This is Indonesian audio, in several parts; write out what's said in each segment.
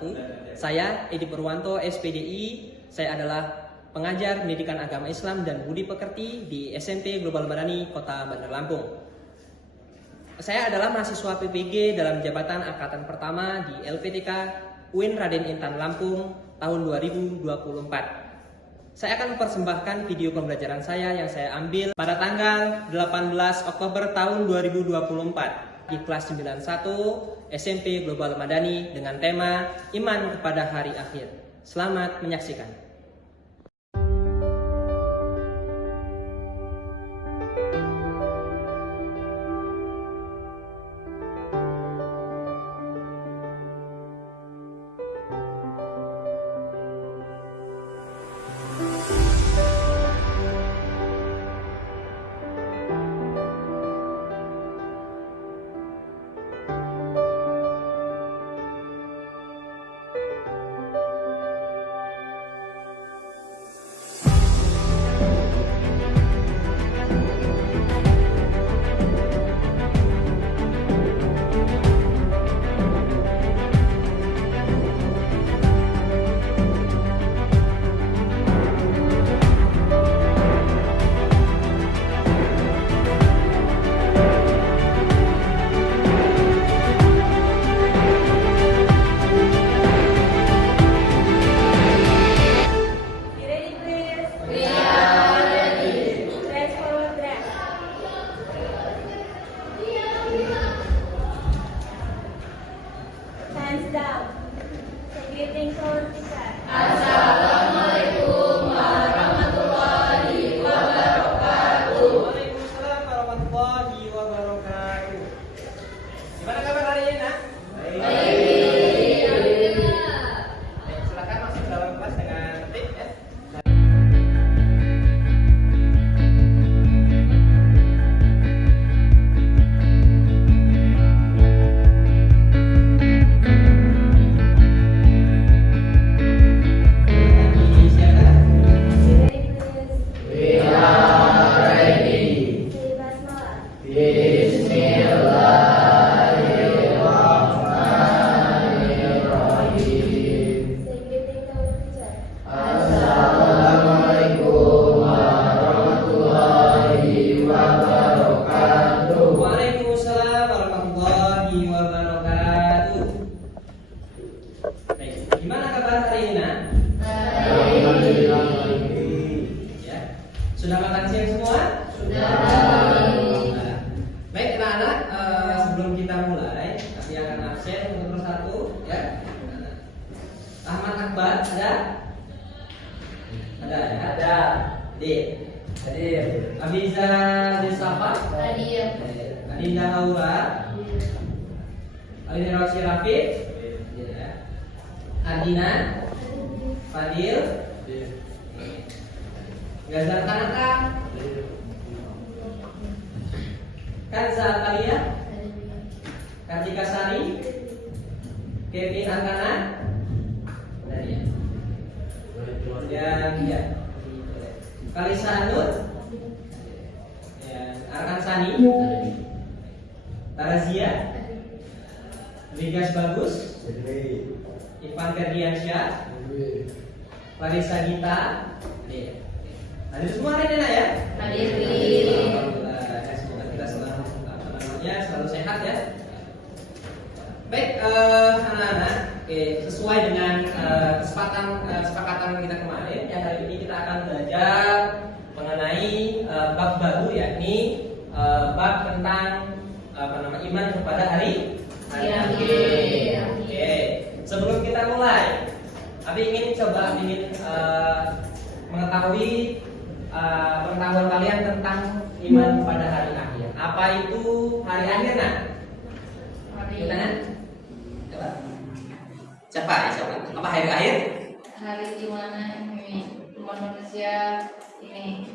wabarakatuh. Saya Edi Purwanto, SPDI. Saya adalah pengajar pendidikan agama Islam dan budi pekerti di SMP Global Madani, Kota Bandar Lampung. Saya adalah mahasiswa PPG dalam jabatan angkatan pertama di LPTK UIN Raden Intan Lampung tahun 2024. Saya akan mempersembahkan video pembelajaran saya yang saya ambil pada tanggal 18 Oktober tahun 2024 di kelas 91 SMP Global Madani dengan tema Iman kepada Hari Akhir. Selamat menyaksikan. Hands down. Say greetings to our teacher. Assalamualaikum warahmatullahi wabarakatuh. Waalaikumsalam warahmatullahi wabarakatuh. Gimana kabar hari ini, Nak? Baik. Silakan masuk dalam kelas dengan tertib ya. Be ready, please. We are ready. Say basmalah. Bismillahirrahmanirrahim. Say greetings to our teacher. Assalamualaikum warahmatullahi wabarakatuh. Waalaikumsalam warahmatullahi wabarakatuh. Baik, gimana kabar hari ini, Nak? Ya, sudah makan siang semua? Sudah. Nah, baik anak-anak, sebelum kita mulai, kami akan absen untuk persatu, ya. Ahmad Akbar ada? Ada, ya? Ada. Hadir. Abiza Mustafa? Hadir. Adinda Haura? Alina Rosi Rafiq? Ya. Adina? Fadil? Gazar Tanaka? Kanza Atalia? Kartika Sari? Kevin Angkana? Nadia. Dan ya. Kalisa Anut? Dan Arkan Sani? Tarazia? Vigas Bagus? Ivan Ferdiansyah? Larissa Gita? Hadir semua hari ini, Nak, ya? Hadir. Alhamdulillah, ya, semoga kita selalu sehat ya. Baik, anak-anak, sesuai dengan kesepakatan kita kemarin, ya hari ini kita akan belajar mengenai bab baru, yakni bab tentang iman kepada hari akhir. Oke, sebelum kita mulai, Abi ingin mengetahui pengetahuan kalian tentang iman kepada hari akhir. Apa itu hari akhir, Nak? Kita, Nak? Coba. Siapa? Apa hari akhir? Hari di mana ini manusia ini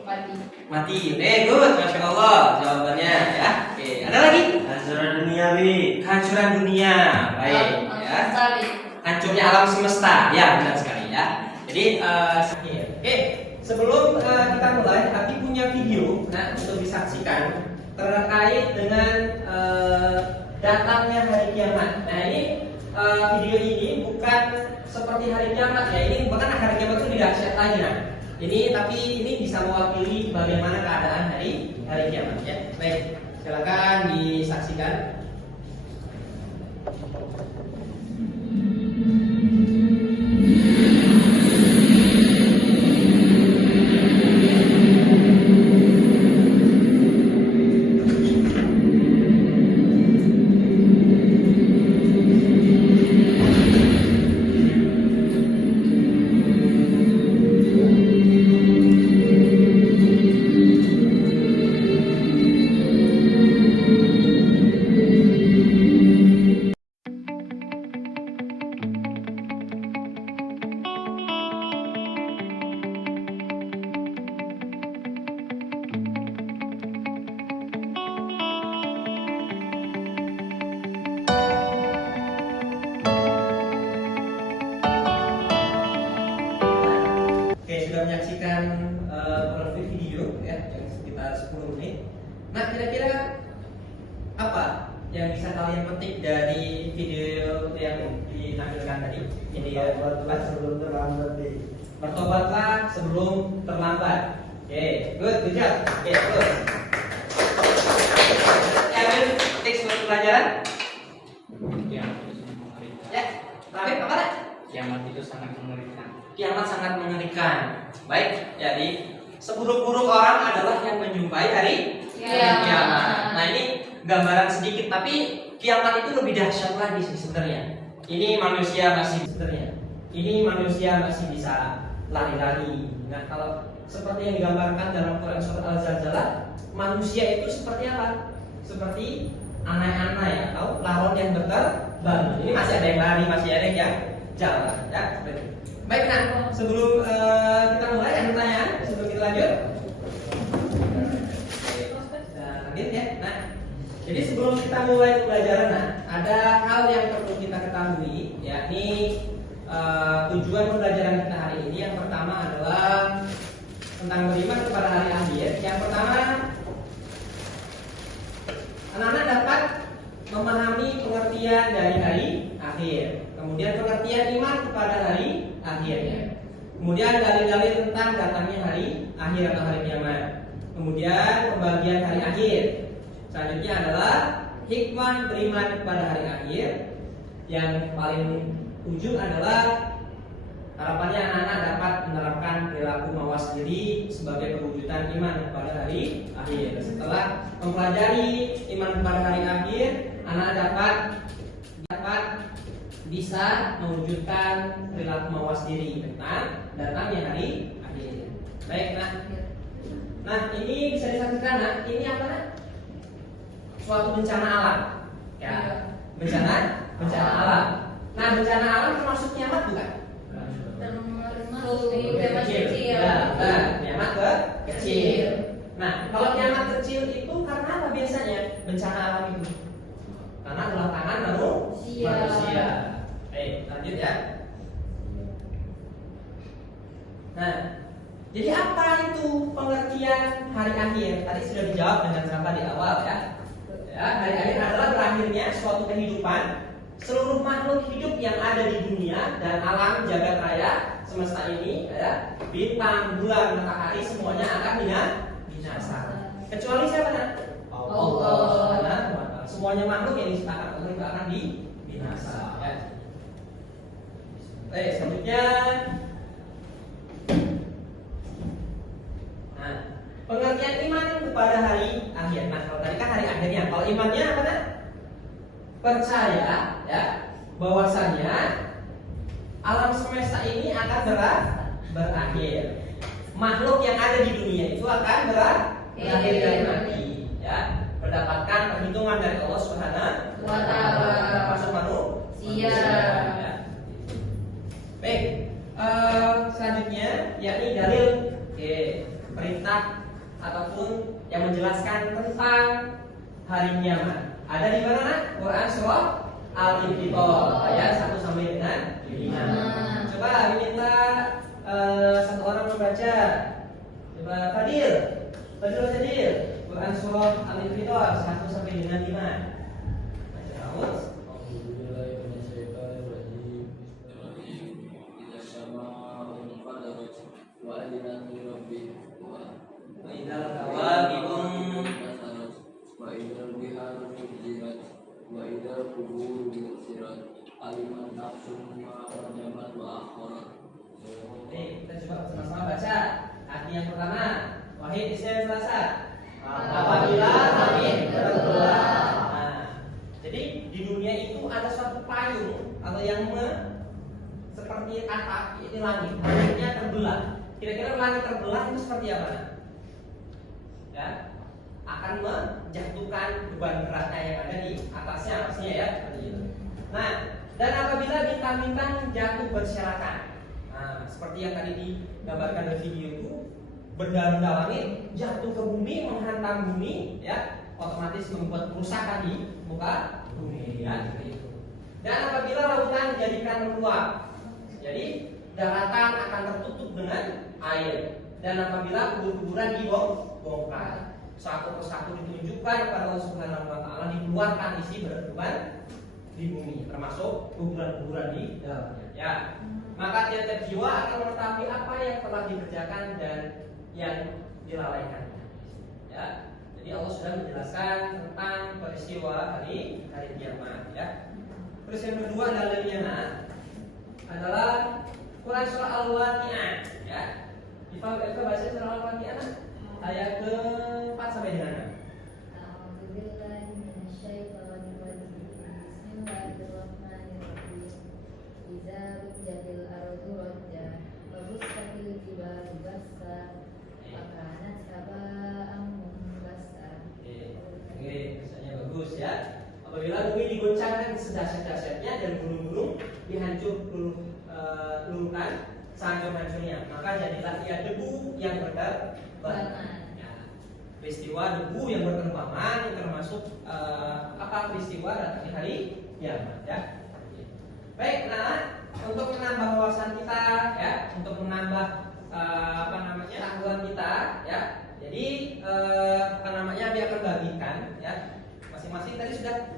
mati. Good, masya Allah jawabannya ya. Oke, ada lagi? Hancuran duniawi. Kehancuran dunia, baik ya. Hancurnya alam semesta, ya benar sekali ya. Jadi, oke, sebelum kita mulai, Abi punya video, nah untuk disaksikan terkait dengan datangnya hari kiamat. Nah ini video ini bukan seperti hari kiamat ya. Ini bahkan hari kiamat itu tidak dahsyat lagi nah. Tapi ini bisa mewakili bagaimana keadaan hari kiamat ya. Baik, silakan disaksikan. Sudah menyaksikan profil video ya yang sekitar 10 menit. Nah, kira-kira apa yang bisa kalian petik dari video yang ditampilkan tadi? Ini ya, sebelum terlambat nih. bertobatlah sebelum terlambat. Oke, good job. Oke, good. Ambil teks buat pelajaran. Ya, Ya, Rafif apa? kiamat itu sangat mengerikan. Kiamat sangat mengerikan. Baik, jadi seburuk-buruk orang adalah yang menjumpai hari kiamat. Nah, ini gambaran sedikit, tapi kiamat itu lebih dahsyat lagi sih sebenarnya. Ini manusia masih bisa lari-lari. Nah, kalau seperti yang digambarkan dalam Quran surat Al-Zalzalah, manusia itu seperti apa? Seperti anak-anak atau laron yang berterbang. Ini masih ada yang lari, masih ada yang jalan ya. Baik, nah sebelum kita mulai ada pertanyaan sebelum kita lanjut. Lanjut ya. Nah, jadi sebelum kita mulai pembelajaran, nah ada hal yang perlu kita ketahui, yakni tujuan pembelajaran kita hari ini. Yang pertama adalah tentang beriman kepada hari akhir. Yang pertama, anak-anak dapat memahami pengertian dari hari akhir. Kemudian pengertian iman kepada hari akhirnya. Kemudian dalil-dalil tentang datangnya hari akhir atau hari kiamat. Kemudian pembagian hari akhir. Selanjutnya adalah hikmah beriman kepada hari akhir. Yang paling ujung adalah harapannya anak-anak dapat menerapkan perilaku mawas diri sebagai perwujudan iman kepada hari akhir. Setelah mempelajari iman kepada hari akhir, anak dapat bisa mewujudkan perilaku mawas diri tentang datangnya hari akhir. Baik, nah ini bisa disaksikan, nah ini apa? Suatu bencana alam, ya, bencana alam. Nah, bencana alam termasuk kiamat bukan? Termasuk kiamat kecil. Kiamat kecil. Nah, kalau kiamat kecil itu karena apa biasanya bencana alam itu? Karena ulah tangan manusia. Baik, lanjut ya. Nah, jadi apa itu pengertian hari akhir? Tadi sudah dijawab dengan siapa di awal ya. Hari akhir adalah berakhirnya suatu kehidupan seluruh makhluk hidup yang ada di dunia dan alam jagat raya semesta ini, ya, bintang, bulan, matahari semuanya akan binasa. Kecuali siapa? Allah. Semuanya makhluk yang diciptakan Allah itu akan binasa. Ya. Baik, selanjutnya. Nah, pengertian iman kepada hari akhir. Nah, kalau tadi kan hari akhirnya, kalau imannya apa? Percaya ya bahwasannya alam semesta ini akan berakhir. Makhluk yang ada di dunia itu akan berakhir dari mati, ya, mendapatkan perhitungan dari Allah Subhanahu wa taala, termasuk manusia. Ya. Baik, selanjutnya yakni dalil perintah ataupun yang menjelaskan tentang hari kiamat. Ada di mana? Quran surah Al-Infitor ayat 1 sampai dengan 5. Coba diminta satu orang membaca. Coba Fadil baca Quran surah Al-Infitor 1 sampai dengan 5. Baca. Idza kuburu sirat aliman nafsum ma qadamat wa akhirat. Oke, kita coba sama-sama baca. Arti yang pertama, Wahid Islam Selasa. Apabila langit terbelah. Nah, jadi di dunia itu ada suatu payung atau yang seperti atap ini langit, langitnya terbelah. Kira-kira langit terbelah itu seperti apa? Ya, akan menjatuhkan beban beratnya yang ada di atasnya, pastinya ya. Nah, dan apabila bintang-bintang jatuh berserakan, nah, seperti yang tadi digambarkan di video itu, benda-benda langit jatuh ke bumi, menghantam bumi, ya, otomatis membuat kerusakan di muka bumi, ya, seperti itu. Dan apabila lautan dijadikan meluap, jadi daratan akan tertutup dengan air. Dan apabila kubur-kuburan dibongkar, satu persatu ditunjukkan kepada Allah Subhanahu wa taala, dikeluarkan isi berdeban di bumi, termasuk kuburan-kuburan di dalamnya. Ya. Maka tiap-tiap jiwa akan mengetahui apa yang telah dikerjakan dan yang dilalaikan. Ya. Jadi Allah sudah menjelaskan tentang peristiwa hari kiamat. Ya. Terus yang kedua adalah Quran surah Al-Waqiah. Ya. Kita baca surah Al-Waqiah ayat ke-4 sampai dengan 6. A'udzubillahi minasyaitonir rajim. Bismillahirrahmanirrahim. Idza rujjatil ardu rajja wa bussatil jibalu bassa wa kanat haba'an munbassa. Oke, misalnya bagus ya. Apabila bumi digoncangkan sedahsyat-dahsyatnya dan gunung-gunung dihancurkan sehancur-hancurnya, maka jadilah ia debu yang berterbangan. Ya. Peristiwa debu yang berterbangan termasuk apa peristiwa datangnya hari kiamat ya. Baik, nah untuk menambah wawasan kita ya, untuk menambah pengetahuan kita ya. Jadi dia akan bagikan ya. Masing-masing tadi sudah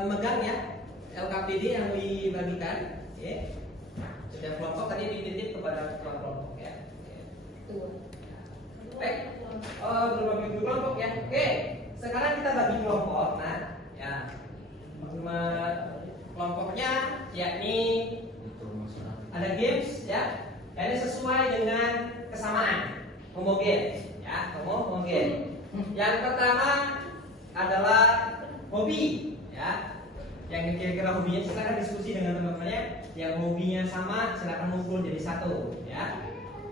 memegang ya LKPD yang dibagikan. Oke. Sudah kelompok tadi dititip kepada kelompok ya. Baik. Oh, belum bagi kelompok ya. Oke. Sekarang kita bagi kelompok. Nah, ya. Kelompoknya yakni ada games ya. Ini sesuai dengan kesamaan, homogen ya, homogen. Yang pertama adalah hobi ya. Yang kira-kira hobinya silakan diskusi dengan teman-temannya. Yang hobinya sama silakan ngumpul jadi satu ya.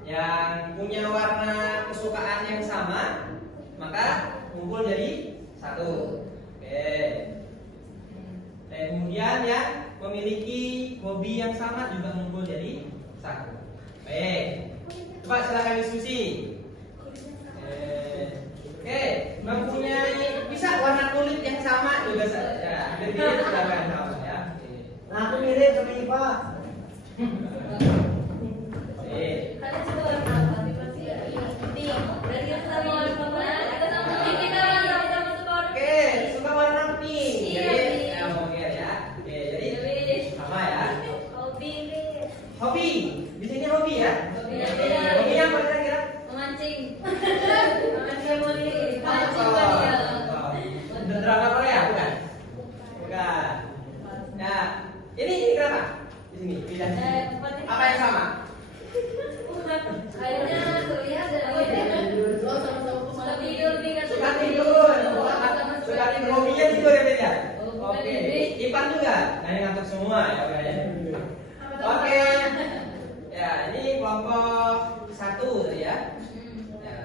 Yang punya warna kesukaan yang sama maka ngumpul jadi satu. Oke. Dan kemudian yang memiliki hobi yang sama juga ngumpul jadi satu. Baik. Coba silakan diskusi. Oke, mempunyai bisa warna kulit yang sama juga saja. Jadi silakan sama ya. Nah, aku mirip sama Ipa. Kalian suka warna apa? Pink. Berarti kita sama warna apa? Kita sama suka warna Oke, suka warna pink. Iya, Jadi, pink. oke ya. Oke, jadi pink. sama ya. Hobi. Hobi. Di sini hobi ya. Hobi. Hobi apa kira-kira? Memancing. Memancing moni. Memancing moni ya. Drama Korea bukan? Bukan. Nah, ini kenapa? Di sini pindah di sini. Apa yang sama? Kayaknya terlihat dari suka tidur nih kan. Suka tidur. Suka tidur. Hobinya tidur ya beda. Oke. Ipan juga. Nah, ini ngantuk semua ya udah ya. Oke. Ya, ini kelompok 1 tadi ya. Ya.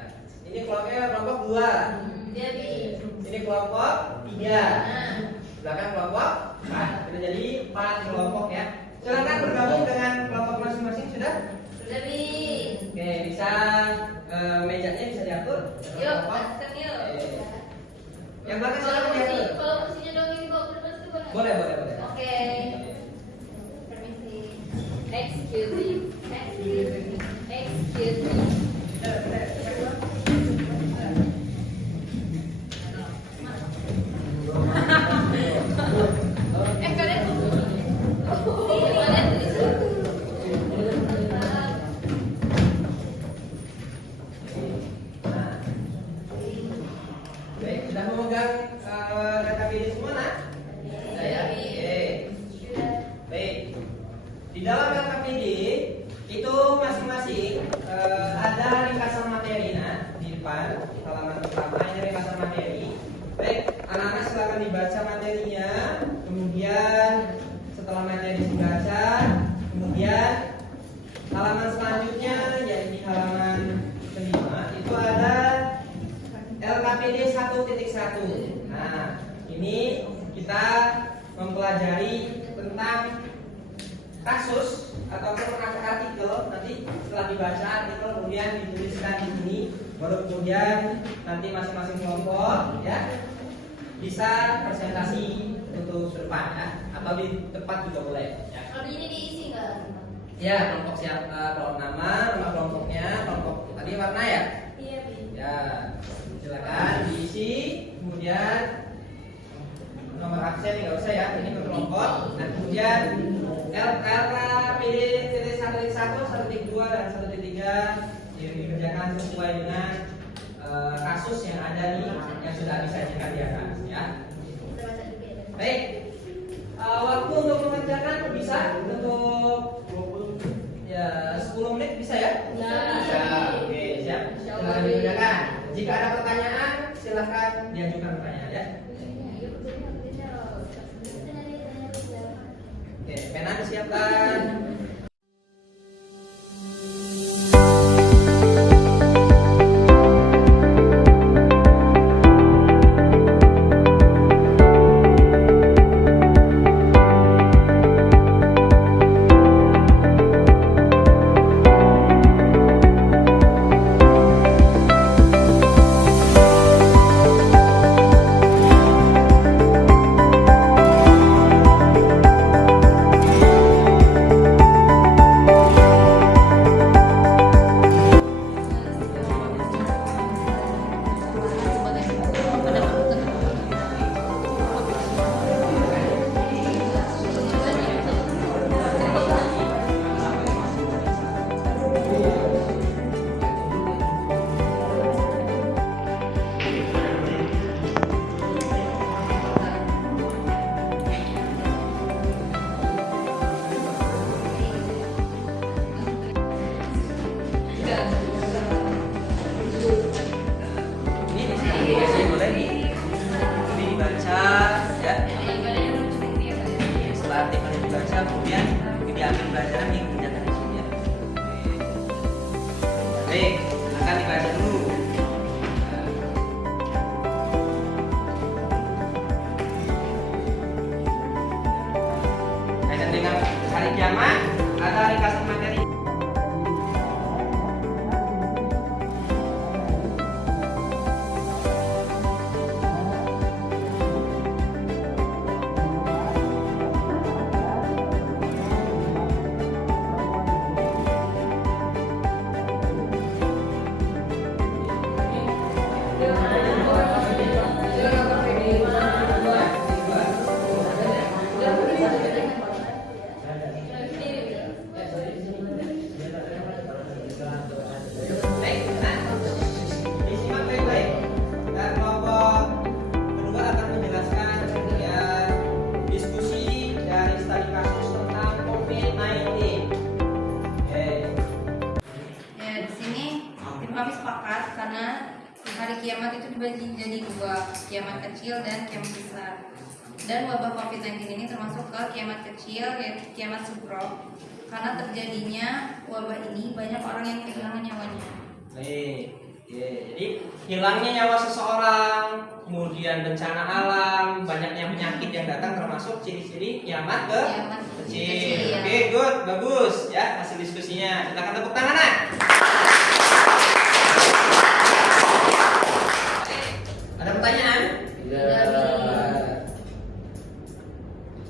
Ini kelompok 2. Jadi Ini kelompok 3. Belakang kelompok 4. Kita jadi 4 kelompok ya. Silakan bergabung dengan kelompok masing-masing sudah. sudah nih. Oke, bisa mejanya bisa diatur. Yuk, Kelompok. masukkan yuk. Yang belakang silakan diatur. Kalau kursinya dong ini bawa ke depan itu boleh? Boleh. Oke. Permisi. Excuse me. Excuse me. Kalian kalian Baik, sudah memegang data pilih semua nah? Saya materinya, kemudian setelah materi dibaca, kemudian halaman selanjutnya yaitu halaman kelima itu ada LKPD 1.1. Nah, ini kita mempelajari tentang kasus ataupun artikel. Nanti setelah dibaca artikel kemudian dituliskan di sini, baru kemudian nanti masing-masing kelompok ya bisa presentasi untuk depan ya, atau di tempat juga boleh ya. Kalau ini diisi nggak? Ya, kelompok kelompok nama kelompoknya, kelompok tadi warna ya. Iya, Bi. Ya, silakan diisi, kemudian nomor absen nggak usah ya, ini per kelompok. Nah, kemudian LKPD 1.1, 1.2 dan 1.3 dikerjakan sesuai dengan kasus yang ada nih yang sudah disajikan di atas ya. Baik, waktu untuk mengerjakan bisa untuk ya 10 menit bisa ya? Bisa. Oke, siap. Silakan dikerjakan. Jika ada pertanyaan, silakan diajukan pertanyaan ya. Oke, pena disiapkan. Baik, akan dibaca dulu. Kaitan dengan hari kiamat, ada ringkasan materi. Kami sepakat karena hari kiamat itu dibagi jadi dua, kiamat kecil dan kiamat besar. Dan wabah COVID-19 ini termasuk ke kiamat kecil, yaitu kiamat sugro. Karena terjadinya wabah ini banyak orang yang kehilangan nyawanya. Jadi hilangnya nyawa seseorang, kemudian bencana alam, banyaknya penyakit yang datang termasuk ciri-ciri kiamat kecil. Ya. Oke, good, bagus ya hasil diskusinya. Silakan tepuk tangan. Ada pertanyaan?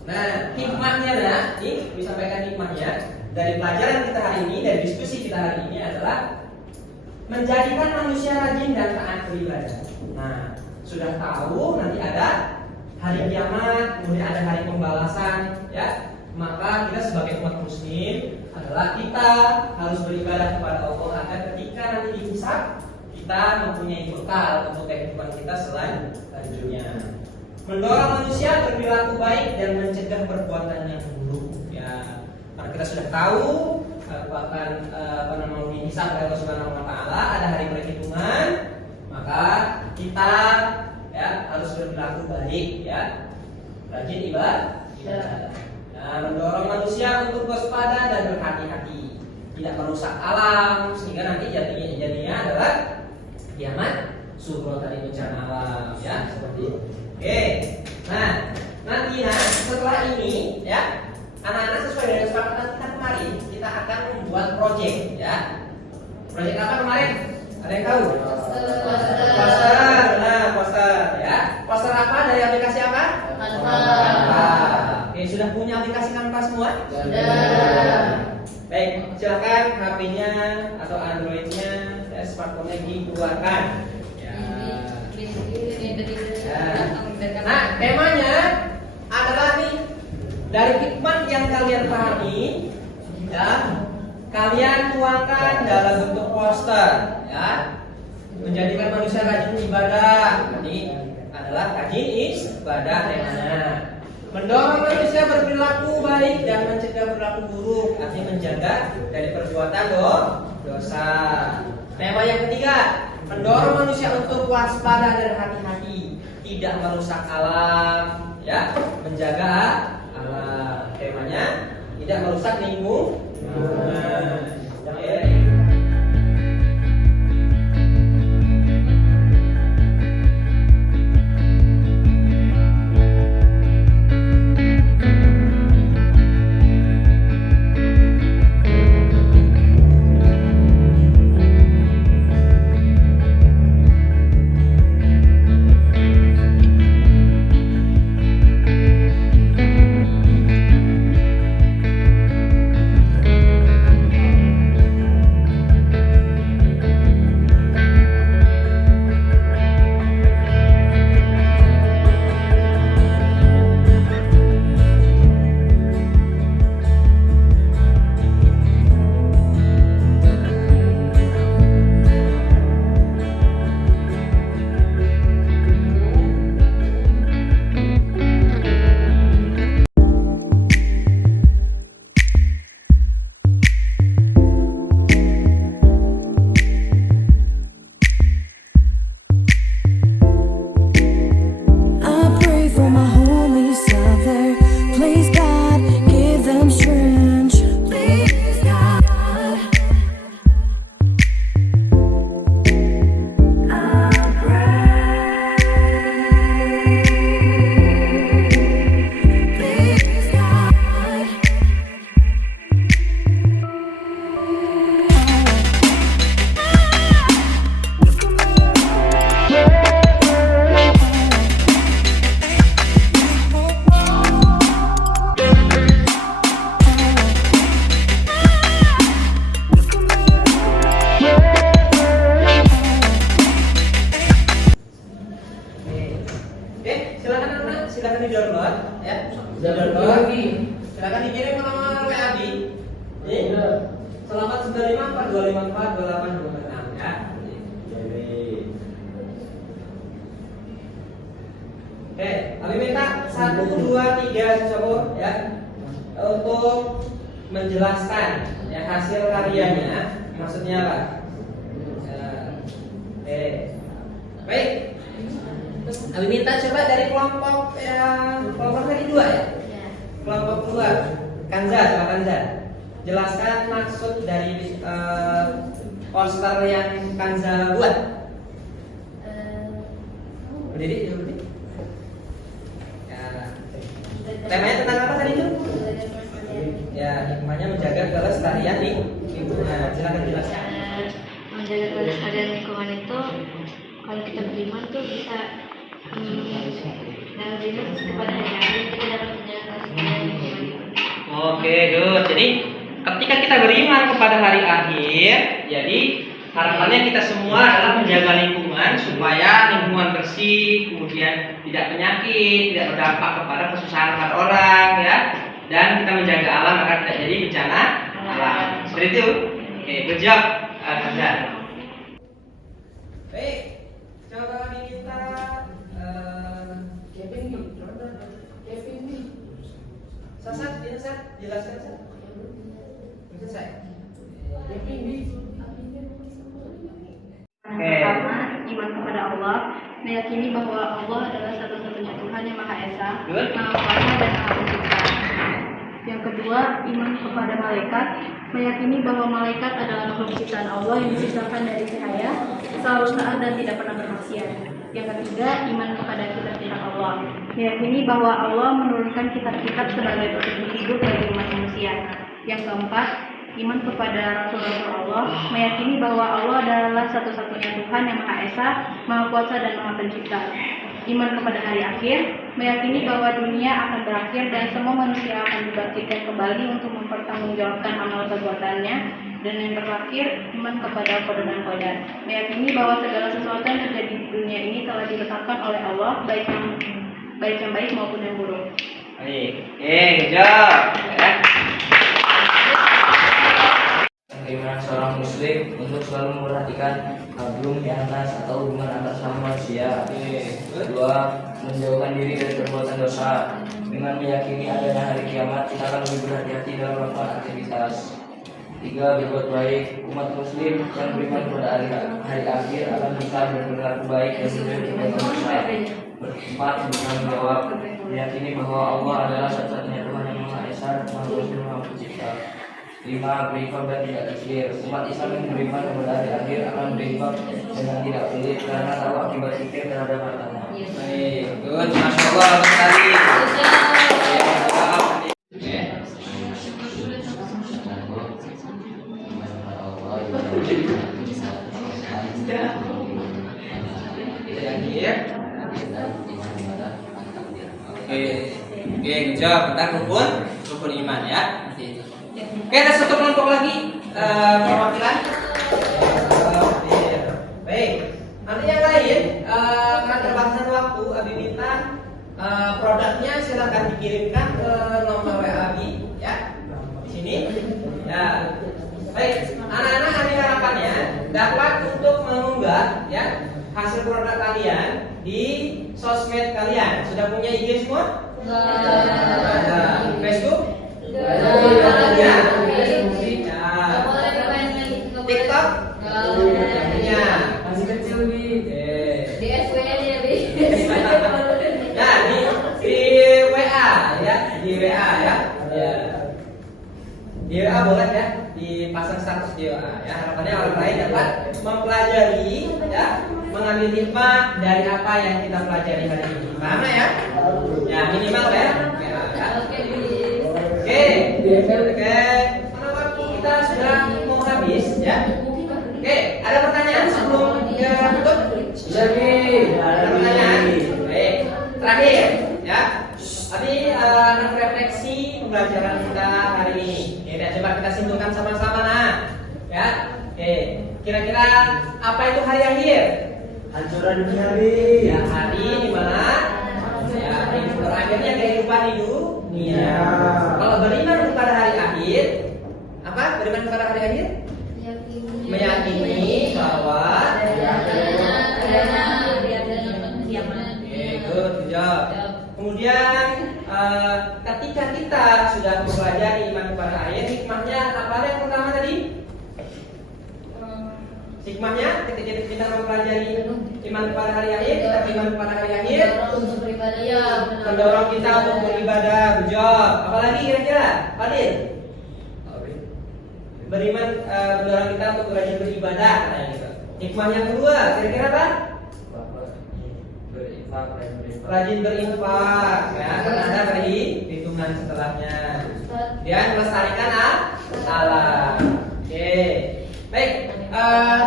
Nah, hikmahnya ini disampaikan hikmahnya dari pelajaran kita hari ini, dari diskusi kita hari ini adalah menjadikan manusia rajin dan taat beribadah. Nah, sudah tahu nanti ada hari kiamat, kemudian ada hari pembalasan, ya. Maka kita sebagai umat muslim adalah kita harus beribadah kepada Allah agar ketika nanti dihisab kita mempunyai bekal untuk kehidupan kita selanjutnya. Mendorong manusia berperilaku baik dan mencegah perbuatan yang buruk. Ya, karena kita sudah tahu bahkan mau dihisab oleh Allah Subhanahu Wa Taala, ada hari perhitungan, maka kita ya harus berperilaku baik. Ya, rajin ibadah. Nah, mendorong manusia untuk waspada dan berhati-hati, tidak merusak alam sehingga nanti jadinya adalah kiamat sughra tadi, bencana alam ya, seperti itu. Oke. Nah, nanti setelah ini ya, anak-anak sesuai dengan kesepakatan kita kemarin, kita akan membuat project ya. Project apa kemarin? Ada yang tahu? Poster. Nah, poster ya. Poster apa dari aplikasi apa? Canva. Oke, sudah punya aplikasi Canva semua? Sudah. Baik, silakan HP-nya atau Android-nya, smartphone-nya dikeluarkan. Ya. Nah, temanya adalah nih, dari hikmah yang kalian pahami, ya, kalian tuangkan dalam bentuk poster, ya, menjadikan manusia rajin ibadah. Ini adalah rajin ibadah temanya. Mendorong manusia berperilaku baik dan mencegah perilaku buruk, artinya menjaga dari perbuatan dosa. Tema yang ketiga, mendorong manusia untuk waspada dan hati-hati, tidak merusak alam, ya, menjaga alam. Temanya tidak merusak lingkungan. Oke. I pray for my homies out there. Please God, give them strength. Please God. I pray. Please God. Oke, silakan anak, silakan di download ya. Di-download. Silakan dikirim ke nomor WA di selamat 9542542826 ya. Oke, kami minta 1, 2, 3 siswa ya untuk menjelaskan ya hasil karyanya, maksudnya apa? Oke, baik. Kami minta coba dari kelompok tadi 2 ya. Kelompok 2, Kanza, coba Kanza. Jelaskan maksud dari poster yang Kanza buat. Berdiri, coba berdiri. Ya. Temanya tentang apa tadi itu? Ya, hikmahnya menjaga kelestarian lingkungan. Silakan jelaskan. Menjaga kelestarian lingkungan itu, kalau kita beriman tuh bisa dalam beriman kepada hari kita dapat menjaga kelestarian lingkungan itu. Oke, good. Jadi ketika kita beriman kepada hari akhir, jadi harapannya kita semua adalah menjaga lingkungan supaya lingkungan bersih, kemudian tidak penyakit, tidak berdampak kepada kesusahan kepada orang, ya. Dan kita menjaga alam agar tidak jadi bencana alam. Seperti itu. Oke, good job, Kanza. Baik, coba diminta Kevin nih. Sasat, jelaskan Sat. Selesai. Pertama, iman kepada Allah, meyakini bahwa Allah adalah satu-satunya Tuhan Yang Maha Esa, Maha Kuasa dan Maha Pencipta. Yang kedua, iman kepada malaikat, meyakini bahwa malaikat adalah makhluk ciptaan Allah yang diciptakan dari cahaya, selalu taat dan tidak pernah bermaksiat. Yang ketiga, iman kepada kitab-kitab Allah, meyakini bahwa Allah menurunkan kitab-kitab sebagai petunjuk hidup bagi umat manusia. Yang keempat, iman kepada Rasul-Rasul Allah, meyakini bahwa Allah adalah satu-satunya Tuhan yang Maha Esa, Maha Kuasa dan Maha Pencipta. Iman kepada hari akhir, meyakini bahwa dunia akan berakhir dan semua manusia akan dibangkitkan kembali untuk mempertanggungjawabkan amal perbuatannya. Dan yang terakhir, iman kepada qada dan qadar, meyakini bahwa segala sesuatu yang terjadi di dunia ini telah diletakkan oleh Allah, baik yang baik maupun yang buruk. Baik, good job. Keimanan seorang muslim untuk selalu memperhatikan hablum di atas atau hubungan antar sama manusia. Kedua, menjauhkan diri dari perbuatan dosa. Dengan meyakini adanya hari kiamat, kita akan lebih berhati-hati dalam melakukan aktivitas. Tiga, berbuat baik. Umat muslim yang beriman kepada hari akhir akan bisa berbuat baik dan menjauhi perbuatan dosa. Empat, bertanggung jawab. Meyakini bahwa Allah adalah satu-satunya Tuhan yang Maha Esa, Maha Kuasa dan Maha Pencipta. 5. Berinfak dan tidak kikir. Umat Islam yang beriman kepada hari akhir akan berinfak dengan tidak pelit karena tahu akibat kikir terhadap hartanya. Baik, good, masya Allah sekali. Oke, good job. Tentang rukun iman ya. Oke, ada satu kelompok lagi perwakilan. Baik, nanti yang lain karena keterbatasan waktu, Abi minta produknya silakan dikirimkan ke nomor WA Abi ya di sini. Ya, baik, anak-anak kami harapannya dapat untuk mengunggah ya hasil produk kalian di sosmed kalian. Sudah punya IG semua? Ada. Facebook? Ya. TikTok? Ya. Masih kecil nih. Di SW-nya dia Bi. Ya, di WA ya, di WA ya. Ya. Di WA boleh ya, dipasang status di WA ya. Harapannya orang lain dapat mempelajari ya, mengambil hikmah dari apa yang kita pelajari hari ini. Paham ya? Ya, minimal ya. Oke. Karena waktu kita sudah mau habis ya. Oke, ada pertanyaan sebelum tutup? Ada pertanyaan? Baik, terakhir ya. Tadi akan refleksi pembelajaran kita hari ini. Ya, coba kita simpulkan sama-sama nah. Ya. Oke, kira-kira apa itu hari akhir? Hancuran dunia ini. Ya, hari di mana? Ya, berakhirnya kehidupan di dunia. Kalau beriman kepada hari akhir, apa? Beriman kepada hari akhir? Meyakini bahwa good job. Kemudian ketika kita sudah mempelajari iman kepada akhir, hikmahnya apa yang pertama tadi? Hikmahnya ketika kita mempelajari iman kepada hari akhir, kita beriman kepada hari akhir, Untuk beribadah ya. mendorong kita untuk beribadah. Good job. Apalagi kira-kira, Fadil? Beriman mendorong kita untuk rajin beribadah katanya gitu. Hikmah yang kedua, kira-kira apa? Rajin berinfak ya, karena ada perhitungan setelahnya. Dan melestarikan alam. Oke. Baik,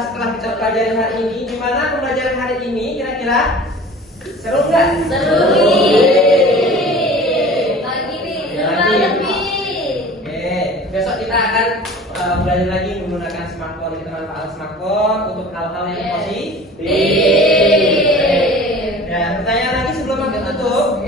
setelah kita pelajari hari ini, gimana pembelajaran hari ini kira-kira? Seru nggak? Seru. Lagi Bi. Oke, besok kita akan belajar lagi menggunakan smartphone. Kita manfaatkan smartphone untuk hal-hal yang positif. Dan pertanyaan lagi sebelum aku tutup.